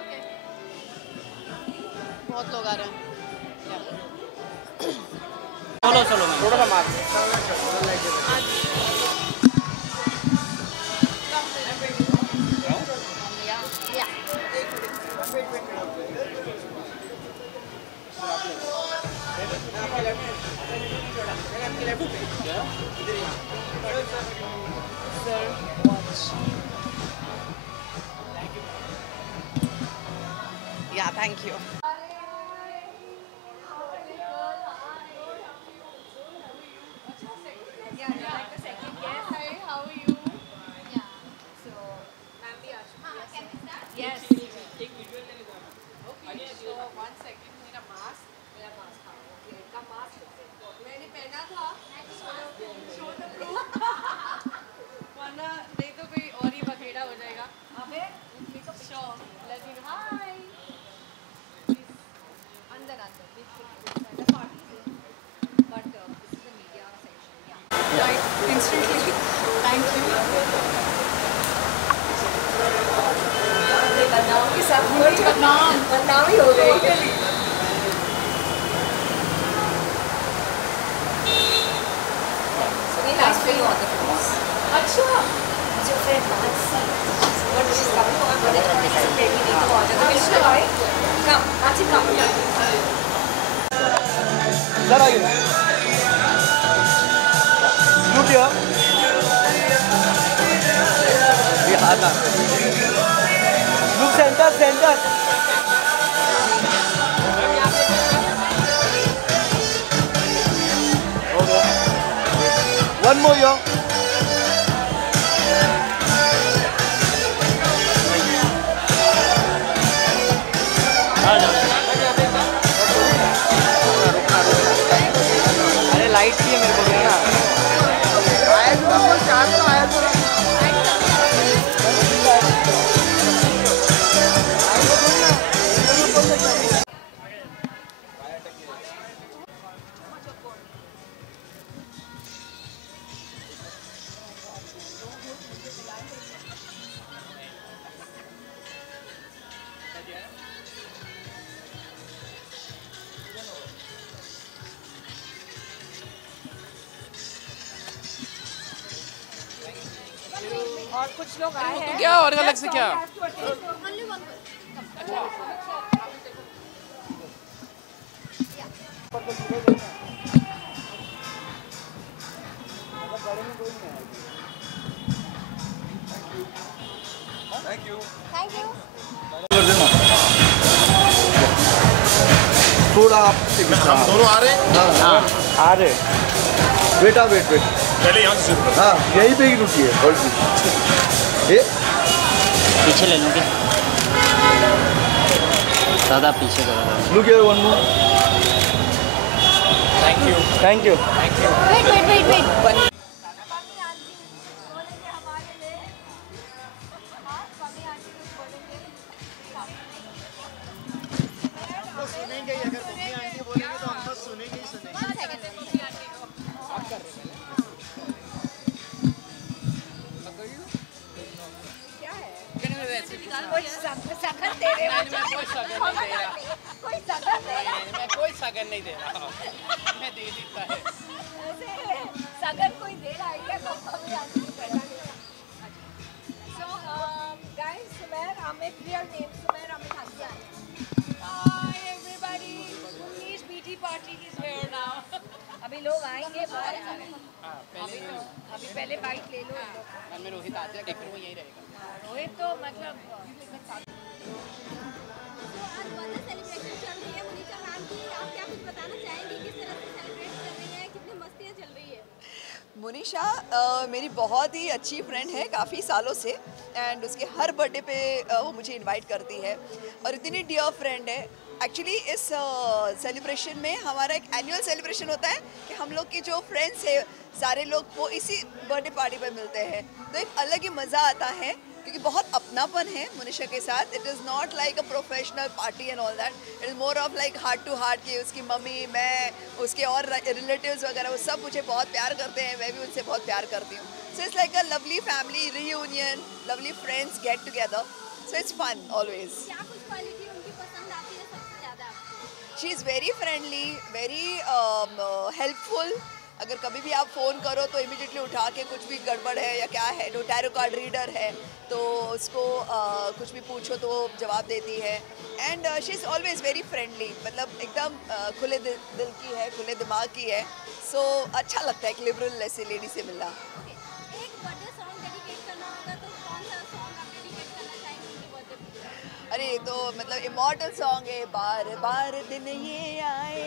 Okay, बहुत लोग आ रहे हैं। सोलो सोलो मैम, थोड़ा सा मार या thank you. Instantly, thank you. बदनाम के साथ बदनाम ही हो गई। Nice for you on the cruise. अच्छा, Is your friend Mansi? What she's coming on? What is it? We need to watch it. Come, Mansi, come. इधर आइए लुक हियर ये हाथ look centre centre one more yo light चाहिए मेरे को ना आया तो चार तो आया तो और कुछ लोग आए हैं। क्या और अलग से क्या? थैंक यू थोड़ा आप हम दोनों आ रहे हैं। हाँ आ रहे बेटा वेट पहले यहाँ से शुरू करो। हाँ यहीं पे ही रुकिए और ये पीछे ले लूँगी, ज़्यादा पीछे करो। Look here one more thank you. Thank you Wait. सुनेंगे ही, अगर मम्मी आंटी बोलेंगे तो हम तो सुनेंगे ही सुनेंगे। कोई सगन नहीं दे रहा, मैं दे देता है। सगन कोई दे रहा है क्या? So, guys, Sumer Amit, real name Sumer Amit Hansan. Hi everybody, Munish BT party is here now. अभी लोग आएंगे बाहर। अभी पहले बाइट ले लो। में रोहित आते हैं, देखो वो यही रहेगा। रोहित तो मतलब सेलिब्रेशन चल रही है मुनीषा मैम की, आप क्या कुछ बताना चाहेंगी किस तरह से सेलिब्रेट कर रही हैं, कितनी मस्तियाँ चल रही है? मुनीषा मेरी बहुत ही अच्छी फ्रेंड है काफ़ी सालों से, एंड उसके हर बर्थडे पे वो मुझे इनवाइट करती है और इतनी डियर फ्रेंड है। एक्चुअली इस सेलिब्रेशन में हमारा एक एनुअल सेलिब्रेशन होता है कि हम लोग के जो फ्रेंड्स हैं सारे लोग वो इसी बर्थडे पार्टी पर मिलते हैं, तो एक अलग ही मज़ा आता है। क्योंकि बहुत अपनापन है मोनिशा के साथ. It is not like a professional party and all that. It is more of like heart to heart कि उसकी मम्मी, मैं, उसके और रिलेटिव्स वगैरह वो सब मुझे बहुत प्यार करते हैं, मैं भी उनसे बहुत प्यार करती हूँ. So it's like a lovely family reunion, lovely friends get together. So it's fun always. क्या कुछ क्वालिटी उनकी पसंद आती है सबसे ज़्यादा आपको? She is very friendly, very helpful. अगर कभी भी आप फ़ोन करो तो इमीडिएटली उठा के कुछ भी गड़बड़ है या क्या है, जो टैरो कार्ड रीडर है तो उसको कुछ भी पूछो तो वो जवाब देती है. And she is always very friendly, मतलब एकदम खुले दिल की है, खुले दिमाग की है. सो अच्छा लगता है एक लिबरल ऐसी लेडी से मिलना. ओके, एक बर्थडे सॉन्ग डेडिकेट करना होगा तो कौन सा सॉन्ग आप डेडिकेट करना चाहेंगे उनके बर्थडे पे? अरे ये तो मतलब इमॉर्टल सॉन्ग है. बार बार दिन ये आए,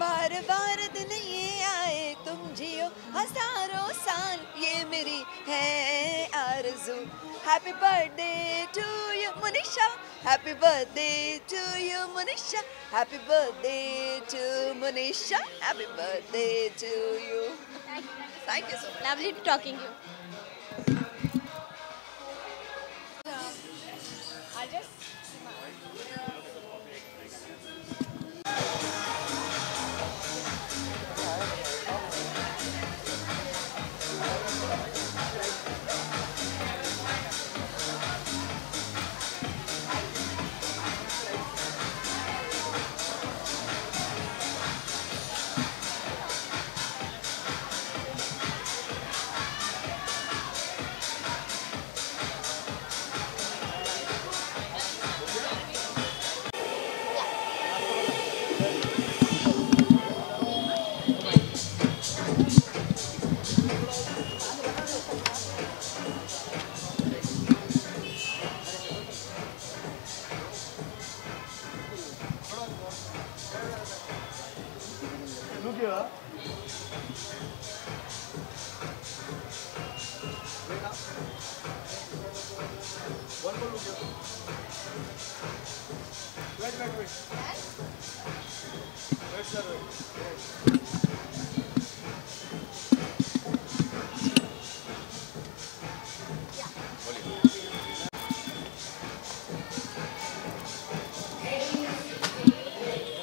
बार बार दिन ये आए, तुम जियो हजारों साल, ये मेरी है आरज़ू. Happy birthday to you Monisha, happy birthday to you Monisha, happy birthday to Monisha, happy birthday to you. Thank you so much. Lovely talking to you.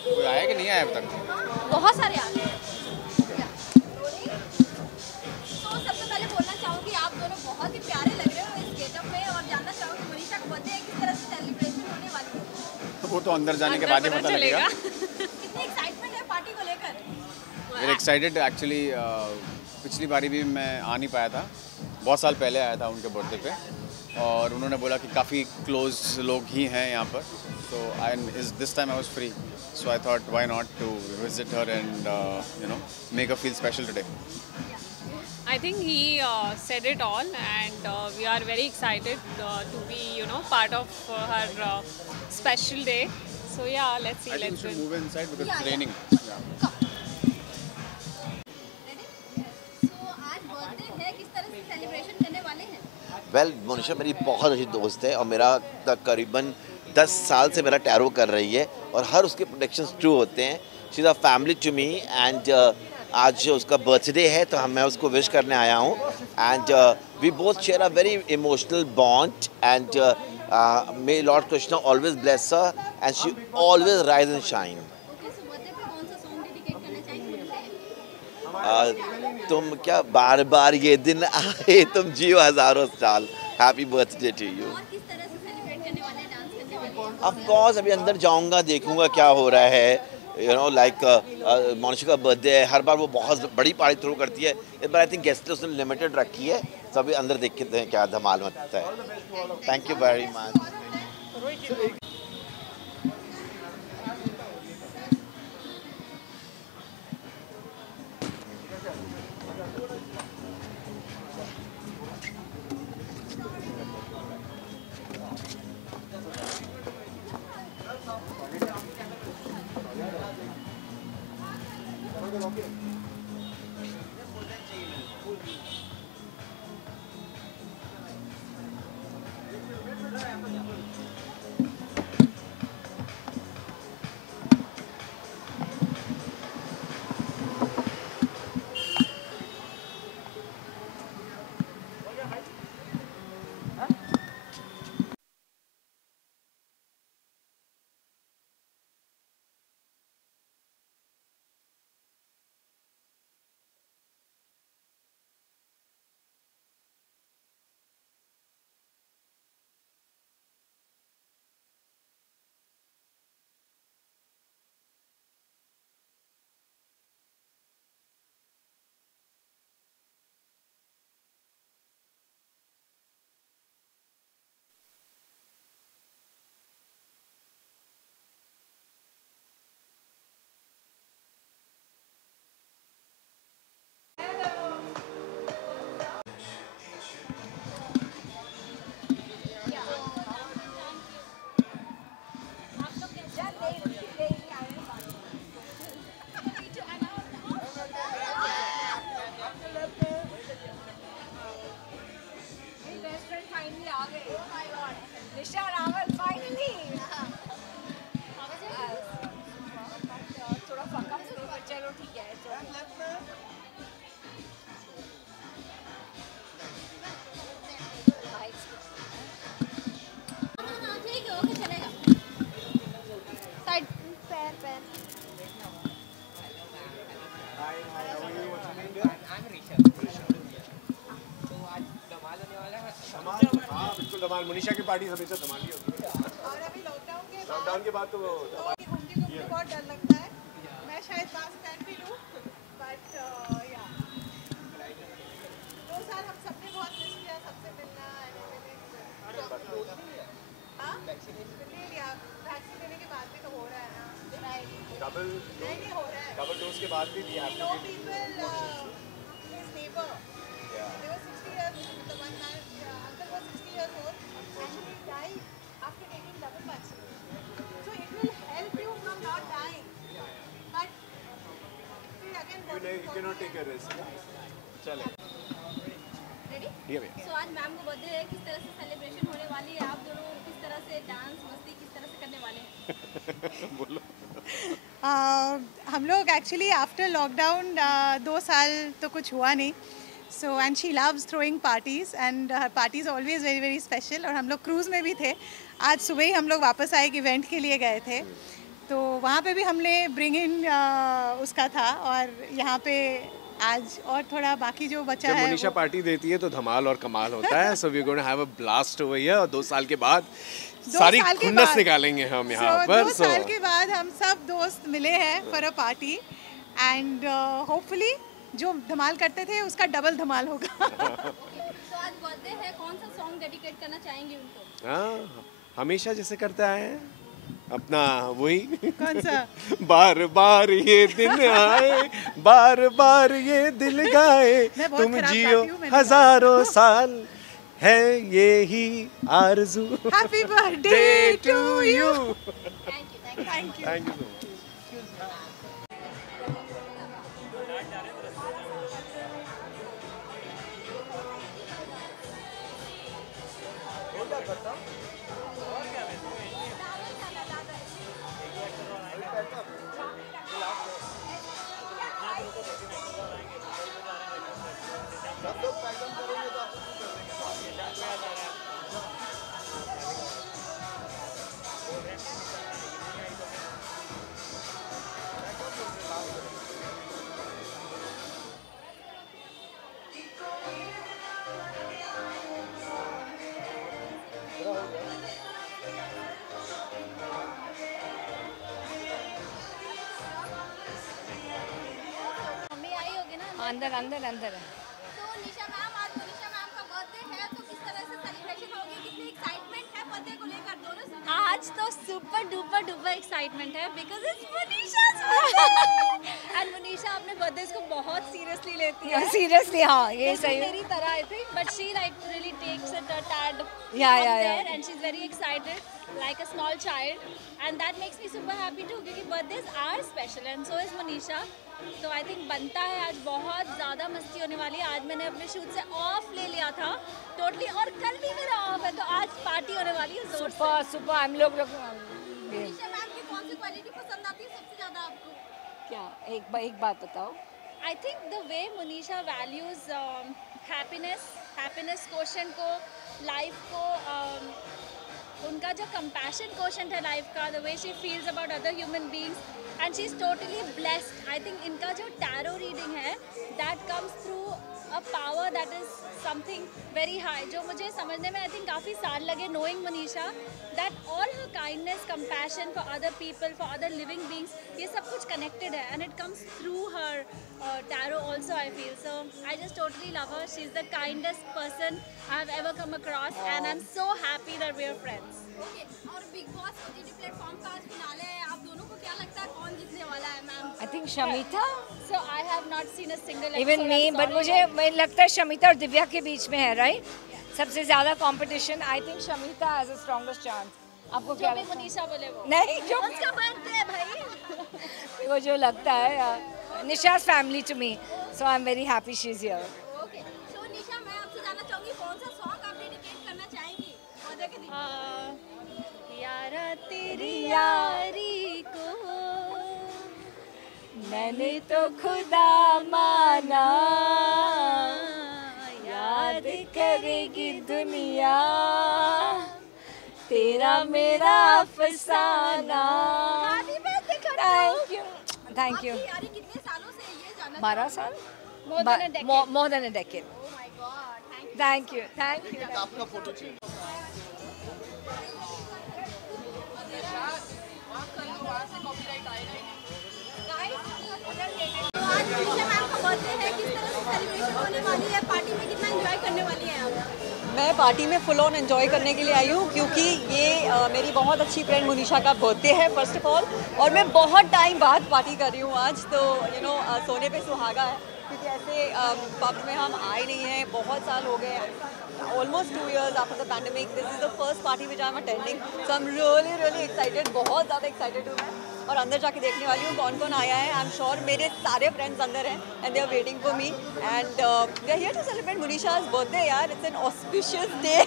कोई आया कि नहीं आया अब तक? बहुत सारे आ गए. तो सबसे पहले बोलना चाहूँगी आप दोनों बहुत ही प्यारे लग रहे हो इस गेटअप में, और जानना चाहूँगी मोनिशा का बर्थडे किस तरह से सेलिब्रेशन होने वाली है? वो तो अंदर जाने के बाद ही पता लगेगा. कितनी एक्साइटमेंट है पार्टी को लेकर? Very excited actually. पिछली बारी भी मैं आ नहीं पाया था, बहुत साल पहले आया था उनके बर्थडे पे, और उन्होंने बोला कि काफ़ी क्लोज लोग ही हैं यहाँ पर. So I this time I was free, so I thought why not to visit her and make her feel special today. I think he said it all, and we are very excited to be, part of her special day. So yeah, let's see. I think we Let's should win. move inside because it's raining. Yeah. तो आज birthday है, किस तरह से celebration करने वाले हैं? Well Monisha मेरी बहुत अच्छी दोस्त है और मेरा तकरीबन 10 साल से मेरा टैरो कर रही है और हर उसके प्रोडिक्शंस ट्रू होते हैं. She is a family to me and आज उसका बर्थडे है तो मैं उसको विश करने आया हूँ. And we both share a very emotional bond and may lord Krishna always bless her and she always rise and shine. Okay, so birthday पे कौन सा सॉन्ग डेडिकेट करना चाहेंगे? तुम क्या बार बार ये दिन आए, तुम जियो हजारों साल. Happy birthday to you. और किस तरह से सेलिब्रेट करने वाले हैं, डांस करने वाले हैं? ऑफ कोर्स अभी अंदर जाऊंगा, देखूंगा क्या हो रहा है. लाइक मोनिशा का बर्थडे है, हर बार वो बहुत बड़ी पार्टी थ्रो करती है. इस बार आई थिंक गेस्ट उसने लिमिटेड रखी है, तो अभी अंदर देखते हैं क्या धमाल मचता है. Thank you very much. Manisha की पार्टी हमेशा धमाली होती है। और अभी लॉकडाउन के बाद तो घूमने को मुझे बहुत डर लगता है। मैं शायद 5 स्टैंड भी लूँ, बट या 2 साल हम सबने बहुत मिस किया, सबसे मिलना ले लिया। वैक्सीन लेने के बाद भी तो हो रहा है ना, नहीं हो रहा है। डबल डोज के बाद भी दिया No people, his neighbor, they were 60 years, the one man, uncle was 60 years old and he died after taking double vaccine. So it will help you from not dying. But again, you cannot take a risk. चले ready? ठीक है। सो आज ma'am को birthday है, किस तरह से celebration होने वाली है? आप दोनों किस तरह से डांस मस्ती किस तरह से करने वाले हैं? बोलो। हम लोग एक्चुअली आफ्टर लॉकडाउन 2 साल तो कुछ हुआ नहीं, so and she loves throwing parties and her parties always very very special. और हम लोग क्रूज़ में भी थे, आज सुबह ही हम लोग वापस आए, एक इवेंट के लिए गए थे, तो वहाँ पे भी हमने ब्रिंग इन उसका था। और यहाँ पे आज और थोड़ा बाकी जो बचा जब है मनीषा पार्टी देती है तो धमाल और कमाल होता है। So we gonna have a blast over here. और 2 साल के बाद सारी खुन्नस निकालेंगे हम यहाँ पर। 2 साल के बाद हम सब दोस्त मिले हैं for a party and hopefully जो धमाल करते थे उसका डबल धमाल होगा। तो आज बर्थडे है, कौन सा सॉन्ग डेडिकेट करना चाहेंगे उनको? हाँ, हमेशा जैसे करता है अपना वही। कौन सा? बार बार ये दिन आए, बार बार ये दिल गाए, तुम जियो हजारों साल, है ये ही आरज़ू। Happy birthday to you. Thank you thank you so much. Mummy आई होगी ना? अंदर अंदर अंदर है। तो निशा मैम, आज मनीषा मैम का बर्थडे है, तो किस तरह से सेलिब्रेशन होगी? कितनी एक्साइटमेंट है बर्थडे को लेकर दोनों से? आज तो सुपर डुपर डुपर एक्साइटमेंट है because it's Manisha's birthday and Manisha अपने बर्थडेज को बहुत सीरियसली लेती है। सीरियसली हाँ, ये सही है। मेरी तरह I think, but she like really takes it a tad Yeah, up yeah, there yeah. and she's very excited like a small child and that makes me super happy too क्योंकि birthdays are special and so is Manisha. तो I think बनता है, आज बहुत ज़्यादा मस्ती होने वाली है। आज मैंने अपने शूट से ऑफ ले लिया था टोटली और कल भी मेरा ऑफ है, तो आज पार्टी होने वाली है जोर से। सुपर सुपर हम लोग मनीषा मैम की कौन सी क्वालिटी पसंद आती है सबसे ज़्यादा आपको? क्या एक बात बताओ। I think the way Manisha values happiness question को, लाइफ को, उनका जो कंपैशन क्वेश्चन है लाइफ का, the way she feels about other human beings and she is totally blessed. I think इनका जो टैरो रीडिंग है that comes through a power that is something very high, जो मुझे समझने में आई थिंक काफ़ी साल लगे knowing Manisha that all her kindness, compassion for other people, for other living beings, ये सब कुछ कनेक्टेड है and it comes through her tarot also I feel. So I just totally love her, she is the kindest person I have ever come across and I am so happy that we are friends. Okay, और Bigg Boss OTT platform का आज finale है, आप दोनों को क्या लगता है कौन जीतने वाला है ma'am? I think Shamita. So I have not seen a single even me, but मुझे लगता है शमिता और दिव्या के बीच में है, राइट? सबसे ज़्यादा competition I think Shamita has the strongest chance. आपको क्या लगता है? मनीषा बोले वो नहीं, जो उसका बर्थडे है भाई। वो जो लगता है Nisha's family to me, so I am very happy she is here. Okay, so Nisha मैं आपसे जानना चाहूंगी कौन सा सॉन्ग आप डेडिकेट करना चाहेंगी बर्थडे के दिन? यारा तेरी यारी को मैंने तो खुदा माना, याद करेगी दुनिया तेरा मेरा अफसाना। Thank you. यारी कितने सालों से ये जाना? 12 साल? More than a decade. More than a decade. Oh my God, thank you. Thank you, thank you. आपका फोटो चाहिए। पार्टी में फुल ऑन एंजॉय करने के लिए आई हूँ क्योंकि ये मेरी बहुत अच्छी फ्रेंड मुनीशा का बर्थडे है फर्स्ट ऑफ ऑल, और मैं बहुत टाइम बाद पार्टी कर रही हूँ आज, तो सोने पे सुहागा है क्योंकि ऐसे पब में हम आए नहीं हैं, बहुत साल हो गए, almost 2 years after the pandemic. This is the first party which I'm attending, so I'm really excited, बहुत ज़्यादा excited हूँ मैं, और अंदर जाके देखने वाली हूँ कौन कौन आया है. I'm sure मेरे सारे friends अंदर हैं and they are waiting for me, and they are here to celebrate Monisha's birthday. यार, it's an auspicious day,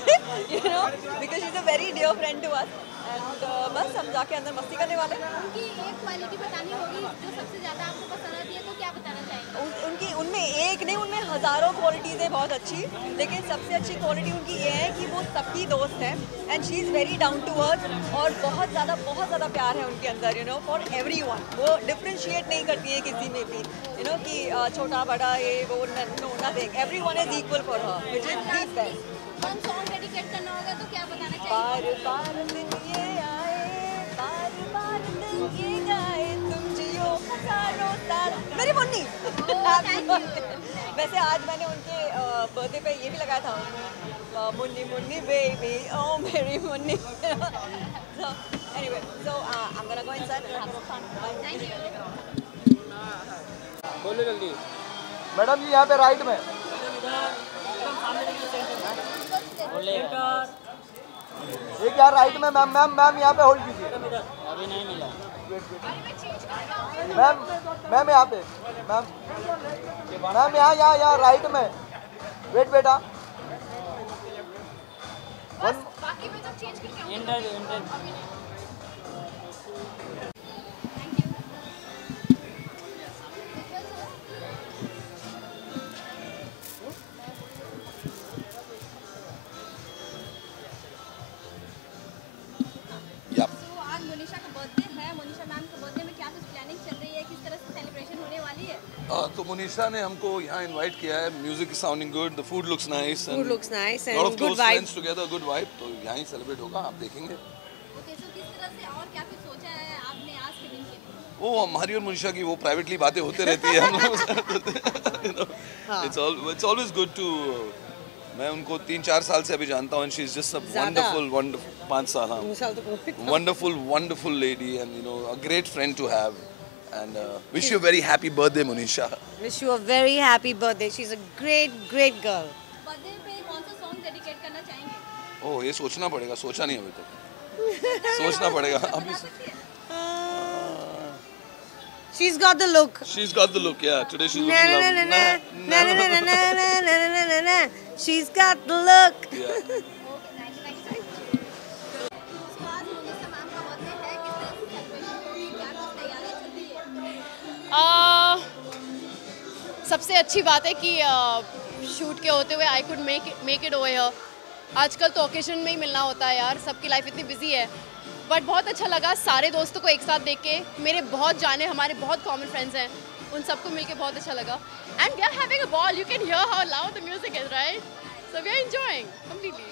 because she's a very dear friend to us, and बस हम जाके अंदर मस्ती करने वाले हैं. उनकी एक क्वालिटी बतानी होगी जो सबसे ज़्यादा आपको पसंद आती है, तो क्या बताना चाहेंगे? उनकी उनमें एक नहीं, उनमें हज़ारों क्वालिटीज़ हैं बहुत अच्छी, लेकिन सबसे अच्छी क्वालिटी उनकी ये है कि वो सबकी दोस्त हैं, and she is very down to earth, और बहुत ज़्यादा प्यार है उनके अंदर, फॉर एवरीवन. वो डिफ्रेंशिएट नहीं करती है किसी में भी, कि छोटा बड़ा ये वो nothing, everyone is equal for her, which is the best. One song dedicate करना होगा तो क्या बताना चाहिए? बार बार दिन ये आए, बार बार दिन ये गाए, तुम जियो हजारों साल, मेरी मुन्नी. वैसे आज मैंने उनके बर्थडे पे ये भी लगाया था, मुन्नी मुन्नी बेबी, ओ मेरी Munni. So anyway, I'm gonna go inside and have some fun. Bye. Thank you. बोलो जल्दी. मैडम जी यहाँ पे राइट में. एक यार राइट में. मैम यहाँ पे होल्ड कीजिए. अभी नहीं मिला. मैम यहाँ पे. मैम यहाँ राइट में. वेट बेटा. बाकी में तो चेंज करके इंटरव्यू. आज मोनिशा का बर्थडे है. मोनिशा मैम का बर्थडे में क्या कुछ प्लानिंग चल रही है, किस तरह से सेलिब्रेशन होने वाली है? तो मोनिशा ने हमको यहाँ इनवाइट किया है. Music is sounding good, the food looks nice, Food looks nice and lot of good close vibe. Friends together, good vibe. तो यहाँ ही सेलिब्रेट होगा, आप देखेंगे. ओके, सो किस तरह से और क्या कुछ सोचा है आपने आज के दिन के लिए? वो हमारी और मोनिशा की वो प्राइवेटली बातें होते रहती है हम लोग. It's always good to. मैं उनको 3-4 साल से अभी जानता हूँ, and she is just a wonderful 5 साल. हाँ, wonderful lady, and a great friend to have, and wish you a very happy birthday, Monisha. Wish you a very happy birthday. She's a great girl. Birthday पे कौन सा song dedicate करना चाहेंगे? ओह, ये सोचना पड़ेगा, सोचा नहीं अभी तक. सोचना पड़ेगा अभी. She's got the look. She's got the look, yeah. Today she's Na na looking na lovely. na na na na na na na na na na. She's got the look. Yeah. तो आज Monisha ma'am का birthday है, किस तरह से celebration होगी, क्या कुछ तैयारियां चल रही है? सबसे अच्छी बात है कि शूट के होते हुए I could make it over here. आजकल तो ओकेजन में ही मिलना होता है यार, सबकी लाइफ इतनी बिजी है, बट बहुत अच्छा लगा सारे दोस्तों को एक साथ देख के. मेरे बहुत जाने, हमारे बहुत कॉमन फ्रेंड्स हैं, उन सबको मिलके बहुत अच्छा लगा. And we are having a ball. You can hear how loud the music is, right? So we are enjoying completely.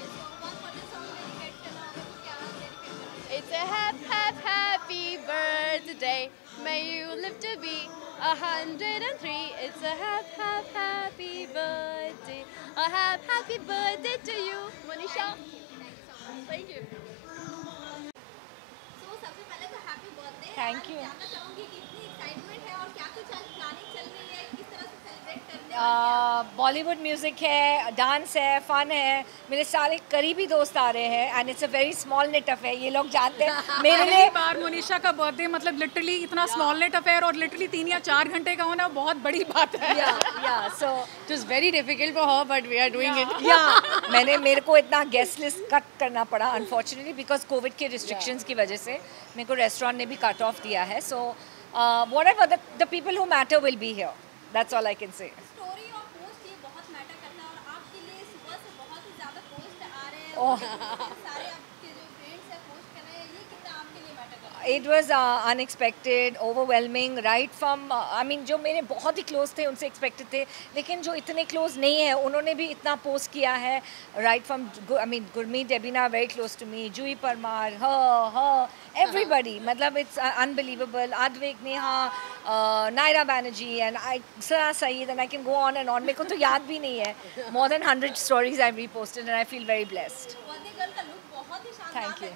It's a happy birthday. May you live to be 103. It's a happy birthday. A happy birthday to you, Monisha. Thank you. So सबसे पहले तो happy birthday. Thank you. जानना चाहूंगी कि कितनी excitement है और क्या कुछ आज प्लानिंग चल रही है, किस तरह से सेलिब्रेट करने वाली है? बॉलीवुड म्यूज़िक है, डांस है, फन है. मेरे सारे करीबी दोस्त आ रहे हैं and it's a very small net affair. ये लोग जानते हैं मेरे लिए. बार मोनिशा का बर्थडे मतलब लिटरली इतना स्मॉल नेट अफेयर, और लिटरली 3 या 4 घंटे का होना बहुत बड़ी बात है. सो It was very difficult for her, but we are doing it. मेरे को इतना गेस्ट लिस्ट कट करना पड़ा अनफॉर्चुनेटली बिकॉज कोविड के रिस्ट्रिक्शंस की वजह से. मेरे को रेस्टोरेंट ने भी कट ऑफ दिया है. So whatever the people who matter will be here. That's all I can say. Story और पोस्ट ये बहुत मैटर करता है, और आपके लिए सुबह से बहुत ही ज़्यादा पोस्ट आ रहे हैं. सारे आपके जो फ्रेंड्स हैं पोस्ट कर रहे हैं, ये कितना आपके लिए मैटर करता है? It was unexpected, overwhelming, right from I mean जो मेरे बहुत ही close थे उनसे expected थे, लेकिन जो इतने close नहीं है उन्होंने भी इतना post किया है, right from I mean Gurmeet Debina very close to me, Jui Parmar, her, everybody, मतलब it's unbelievable, Advik, Neha, Naira Banerjee and Sara Saeed, and I can go on and on. मेरे को तो याद भी नहीं है. More than 100 stories I've reposted and I feel very blessed. Thank you.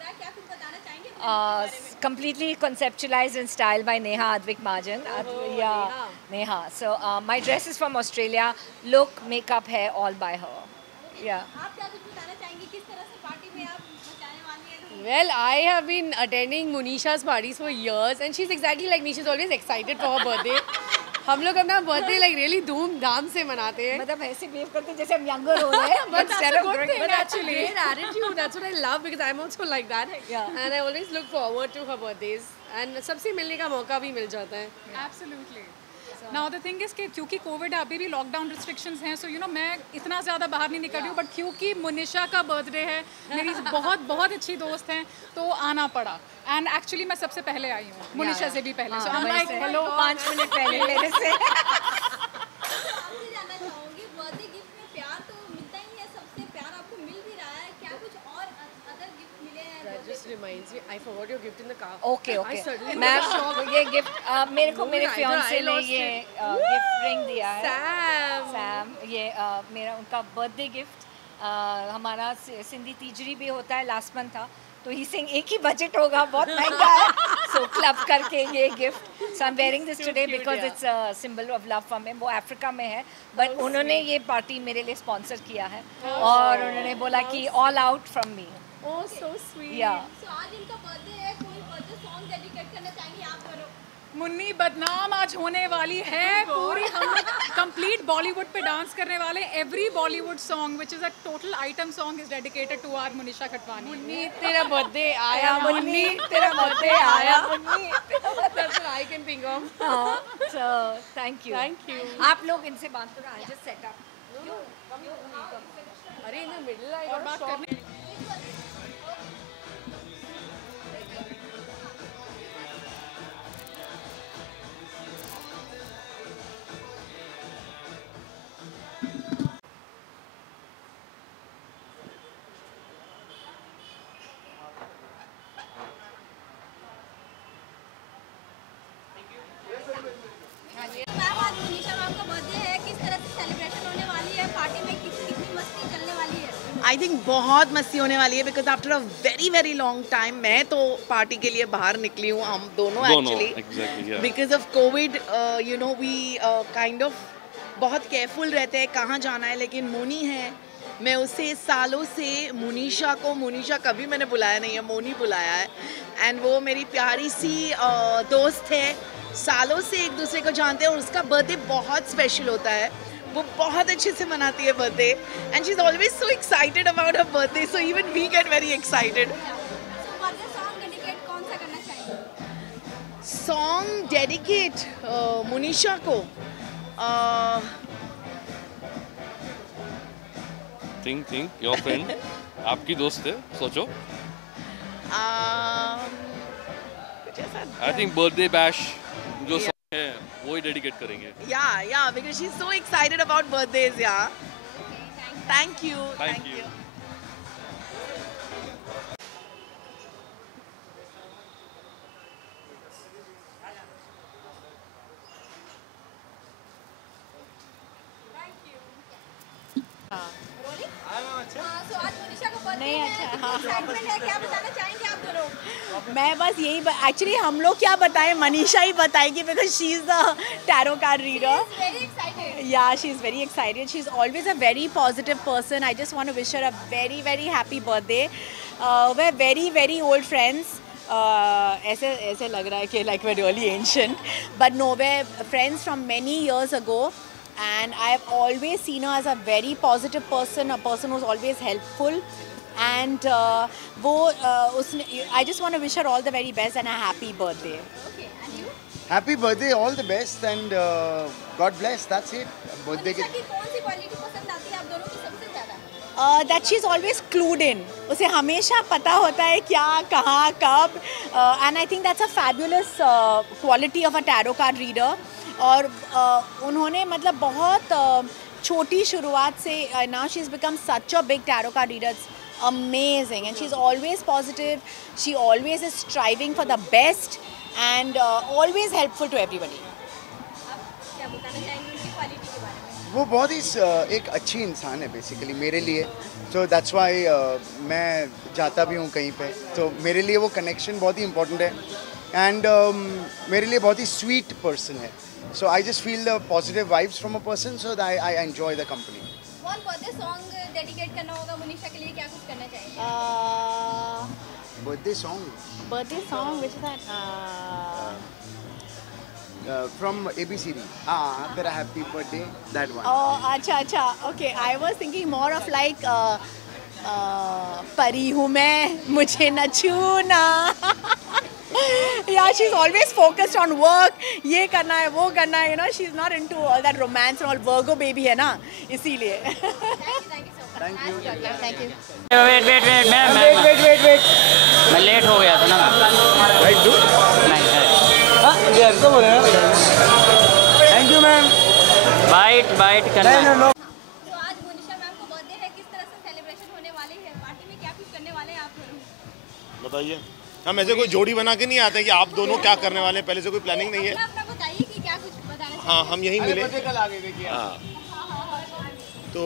Completely conceptualized and styled by Neha Advik Majan. Yeah, Neha. So my dress is from Australia. Look, makeup, hair, all by her. Yeah. Well, I have been attending Monisha's parties for years and she's exactly like me. She's always excited for her birthday. हम लोग अपना birthday like really धूमधाम से मनाते हैं. मतलब ऐसे behave करते हैं जैसे हम younger हो रहे हैं. But that's a good thing. Actually, great attitude. That's what I love because I'm also like that. Yeah. And I always look forward to her birthdays. And सबसे मिलने का मौका भी मिल जाता है. Absolutely. Now the thing is कि क्योंकि Covid अभी भी लॉकडाउन रिस्ट्रिक्शंस हैं, सो यू नो मैं इतना ज़्यादा बाहर नहीं निकल रही हूँ, बट क्योंकि मुनिशा का बर्थडे है, मेरी बहुत अच्छी दोस्त हैं, तो आना पड़ा. एंड एक्चुअली मैं सबसे पहले आई हूँ, मुनिशा से भी पहले. So I am like hello 5 minute पहले मेरे से. Reminds me, I forgot your gift in the car. Okay. Ma'am ये गिफ्ट मेरे को मेरे फियांसे ने ये गिफ्ट रिंग दिया है. सैम ये मेरा उनका बर्थडे गिफ्ट. हमारा सिंधी तीजरी भी होता है, लास्ट मंथ था, तो ही सिंग एक ही बजट होगा, बहुत महंगा है, सो क्लब करके ये gift. So I am wearing this today because it's a symbol of love for me. वो अफ्रीका में है, बट उन्होंने ये पार्टी मेरे लिए स्पॉन्सर किया है और उन्होंने बोला कि all out from me. Oh, so sweet. Yeah. So आज इनका बर्थडे है, कोई बर्थडे सॉन्ग डेडिकेट करना चाहेंगे आप? करो. मुन्नी बदनाम आज होने वाली है पूरी. हम लोग कंप्लीट बॉलीवुड पे डांस करने वाले. Every Bollywood song which is a total item song is dedicated to our Munisha Khatwani. Munni तेरा बर्थडे आया, मुन्नी तेरा बर्थडे आया, Munni. That's what I can think of. So thank you. Thank you. आप लोग इनसे बात करो. I just set up. अरे इन द मिडिल आई और बात करने मैम आज मुनिशा मैम का बर्थडे है, किस तरह से सेलिब्रेशन होने वाली है? पार्टी में कितनी मस्ती चलने वाली है? आई थिंक बहुत मस्ती होने वाली है because after a very long time मैं तो पार्टी के लिए बाहर निकली हूँ. हम दोनों actually because of COVID you know we kind of बहुत केयरफुल रहते हैं कहाँ जाना है. लेकिन मोनी है, मैं उसे सालों से मुनिशा कभी मैंने बुलाया नहीं है, मोनी बुलाया है. एंड वो मेरी प्यारी सी दोस्त है, सालों से एक दूसरे को जानते हैं और उसका बर्थडे बहुत स्पेशल होता है. वो बहुत अच्छे से मनाती है birthday and she is always so excited about her birthday. So even we get very excited. Song dedicate Munisha को थिंक योर फ्रेंड आपकी दोस्त है, सोचो. आई थिंक बर्थडे बैश जो सॉन्ग है वो ही डेडिकेट करेंगे. Yeah because she is so excited about birthdays. Yeah thank you. So आज मुनिशा का बर्थडे है, एक्साइटमेंट है, क्या बताना चाहेंगे आप दोनों? मैं बस यही एक्चुअली हम लोग क्या बताएं, मनीषा ही बताएगी because she is the tarot card reader. Yeah, she's very excited. She's always a very positive person. I just want to wish her a very happy birthday. We're very old friends. ऐसे लग रहा है कि like we're really ancient, but no, we're friends from many years ago. And I have always seen her as a very positive person, a person who's always helpful. And I just want to wish her all the very best and a happy birthday. Okay, and you? Happy birthday, all the best, and God bless. That's it. Birthday मुनिशा की कौन सी quality पसंद आती है आप दोनों की सबसे ज़्यादा? that she's always clued in. उसे हमेशा पता होता है क्या कहाँ कब, and I think that's a fabulous quality of a tarot card reader. और उन्होंने मतलब बहुत छोटी शुरुआत से now she's become such a big tarot card reader. It's amazing, and she's always positive. She always is striving for the best and always helpful to everybody. क्या बताना चाहेंगे उनकी क्वालिटी के बारे में? वो बहुत ही एक अच्छी इंसान है बेसिकली मेरे लिए, तो दैट्स वाई मैं जाता भी हूँ कहीं पे, तो मेरे लिए वो कनेक्शन बहुत ही इम्पोर्टेंट है, एंड मेरे लिए बहुत ही स्वीट पर्सन है, so I just feel the positive vibes from a person, so I enjoy the company. One birthday song dedicate करना होगा मुनीशा के लिए, क्या कुछ करना चाहिए? Birthday song which is that? From ABCD. तेरा happy birthday, that one. Oh, अच्छा. Okay, I was thinking more of like परी हूँ मैं, मुझे न छूना. Yeah, she's always focused on work. ये करना है, वो करना है, you know. She's not into all that romance and all. Virgo baby है ना, इसीलिए. Thank you. वेट मैं लेट हो गया था ना. Right, do. नहीं है. Thank you, ma'am. बाइट करना है. तो आज मुनीशा मैम को बर्थडे है, किस तरह से सेलिब्रेशन होने वाली है, पार्टी में क्या कुछ करने वाले हैं आप दोनों? बताइए. हम ऐसे कोई जोड़ी बना के नहीं आते हैं कि आप दोनों क्या करने वाले हैं, पहले से कोई प्लानिंग नहीं है. अपना बताइए कि क्या कुछ बताना चाहिए. हाँ, हम यहीं मिले. तो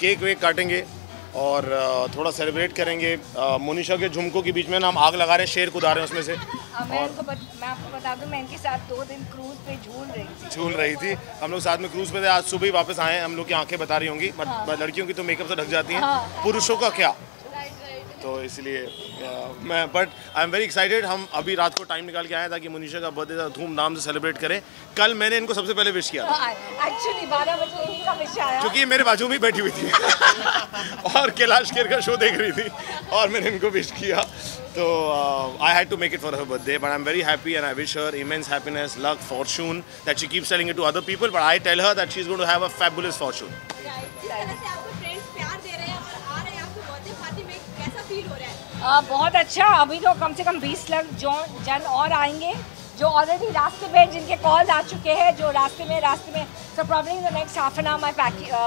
केक वेक काटेंगे और थोड़ा सेलिब्रेट करेंगे. मोनिशा के झुमकों के बीच में ना हम आग लगा रहे हैं, शेर कुदा रहे हैं उसमें से. मैं आपको बता दूं, मैं इनके साथ 2 दिन क्रूज पे झूल रही थी. हम लोग साथ में क्रूज पे थे, आज सुबह ही वापस आए हैं. हम लोग की आंखें बता रही होंगी, लड़कियों की तो मेकअप से ढक जाती हैं, पुरुषों का क्या. तो इसलिए but I am very excited. हम अभी रात को टाइम निकाल के आए ताकि मोनिशा का बर्थडे धूमधाम से सेलिब्रेट करें. कल मैंने इनको सबसे पहले विश किया था. एक्चुअली 12 बजे इनका विश आया, क्योंकि ये मेरे बाजू में बैठी हुई थी और कैलाश खेर का शो देख रही थी और मैंने इनको विश किया. तो I had to make it for her birthday, but I am very happy and I wish her immense happiness, luck, fortune, that she keeps telling it to other people, but I tell her that she is going to have a fabulous fortune. जिस तरह से आपको friends प्यार दे रहे हैं और आ रहे हैं आपको बर्थडे पार्टी में, कैसा फील हो रहा है? बहुत अच्छा. अभी तो कम से कम 20 लाख जन और आएंगे जो ऑलरेडी रास्ते में, जिनके कॉल आ चुके हैं, जो रास्ते में. So problem in the next half an hour my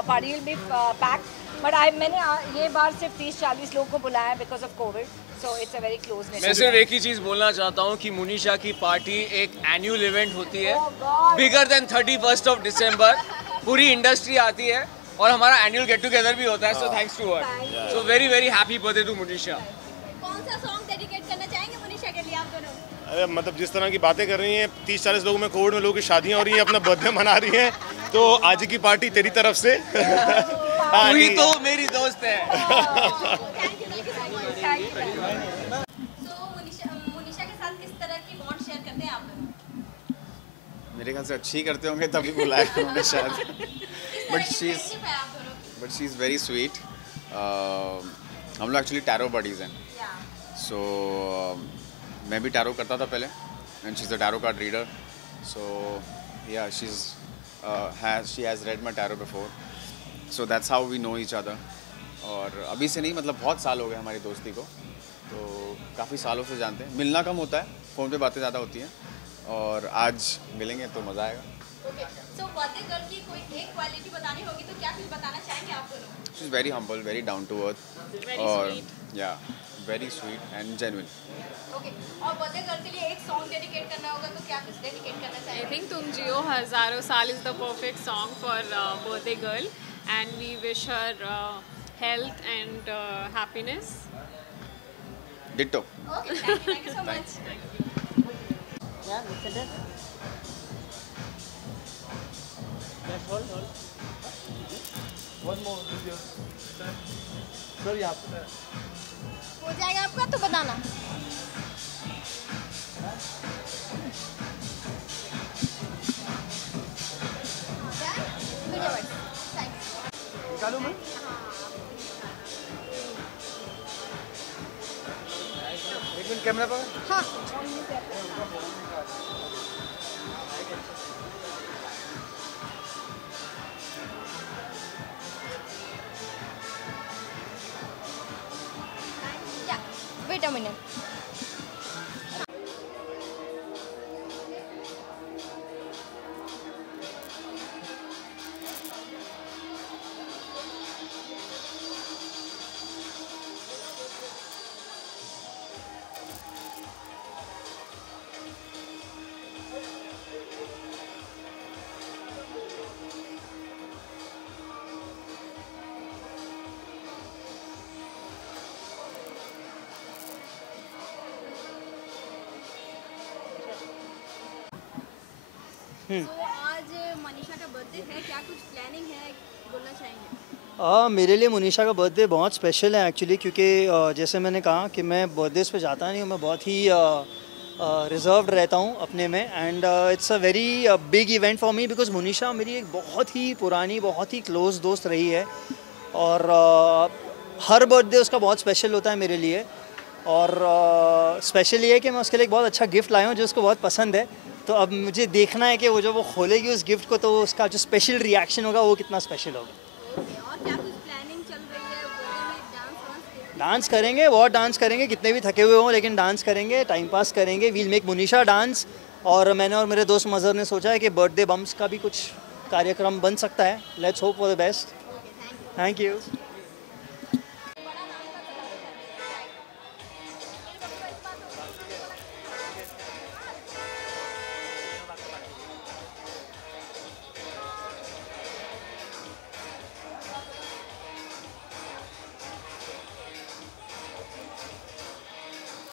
party will be packed, but मैंने ये बार सिर्फ 30-40 लोगों को बुलाया because of Covid, so it's a very close net. मैं सिर्फ एक ही चीज़ बोलना चाहता हूँ कि मुनीशा की पार्टी एक एनुअल इवेंट होती है, bigger than 31st of December. पूरी इंडस्ट्री आती है और हमारा एनुअल गेट टुगेदर भी होता है. So thanks to her. So very very happy birthday to Munisha. कौन सा सॉन्ग डेडिकेट करना चाहेंगे मुनीशा के लिए आप दोनों? अरे मतलब जिस तरह की बातें कर रही हैं, 30-40 लोगों में, कोविड में लोगों की शादियां हो रही हैं, अपना बर्थडे मना रही हैं, तो आज की पार्टी तेरी तरफ से. वही तो मेरी दोस्त है. मुनीशा के साथ किस तरह की बॉन्ड शेयर करते हैं आप लोग? मेरे ख्याल से अच्छी करते होंगे तभी बुलाया उन्होंने शायद. But she is very sweet. हम लोग एक्चुअली टैरो बडीज़ हैं. सो मैं भी टैरो करता था पहले, and she is a tarot card reader. So yeah she has read my tarot before, so that's how we know each other. और अभी से नहीं, मतलब बहुत साल हो गए हमारी दोस्ती को, तो काफ़ी सालों से जानते हैं. मिलना कम होता है, फ़ोन पे बातें ज़्यादा होती हैं, और आज मिलेंगे तो मज़ा आएगा. सो बर्थडे गर्ल की कोई एक क्वालिटी बतानी होगी तो क्या कुछ बताना चाहेंगे आप दोनों? She is very humble, very down to earth, और या very sweet and genuine. Okay, और बर्थडे गर्ल के लिए एक सॉन्ग डेडिकेट करना होगा तो क्या कुछ डेडिकेट करना चाहेंगे? I think तुम जियो हज़ारों साल is the perfect song for birthday girl, and we wish her health and happiness. Ditto. Okay, thank you so much. Yeah, listen to Yes, hold. One more video. Sir, यहाँ पे. हो जाएगा आपका तो बताना. निकालूं मैं? एक मिनट कैमरा पर. हाँ. है। तो आज मनीषा का बर्थडे है, क्या कुछ प्लानिंग है, बोलना चाहेंगे? मेरे लिए मनीषा का बर्थडे बहुत स्पेशल है एक्चुअली, क्योंकि जैसे मैंने कहा कि मैं बर्थडेज़ पे जाता नहीं हूँ, मैं बहुत ही रिजर्व्ड रहता हूँ अपने में, and it's a very big event for me because Manisha मेरी एक बहुत ही पुरानी, बहुत ही क्लोज़ दोस्त रही है, और हर बर्थडे उसका बहुत स्पेशल होता है मेरे लिए। और स्पेशल ये है कि मैं उसके लिए एक बहुत अच्छा गिफ्ट लाया हूँ जो उसको बहुत पसंद है। तो अब मुझे देखना है कि वो जब वो खोलेगी उस गिफ्ट को तो उसका जो स्पेशल रिएक्शन होगा वो कितना स्पेशल होगा। और क्या कुछ प्लानिंग चल रही है बर्थडे में? डांस करेंगे, बहुत डांस करेंगे, कितने भी थके हुए हों लेकिन डांस करेंगे, टाइम पास करेंगे। We'll make Munisha dance. और मैंने और मेरे दोस्त मज़हर ने सोचा है कि बर्थडे बम्स का भी कुछ कार्यक्रम बन सकता है। Let's hope for the best. Thank you.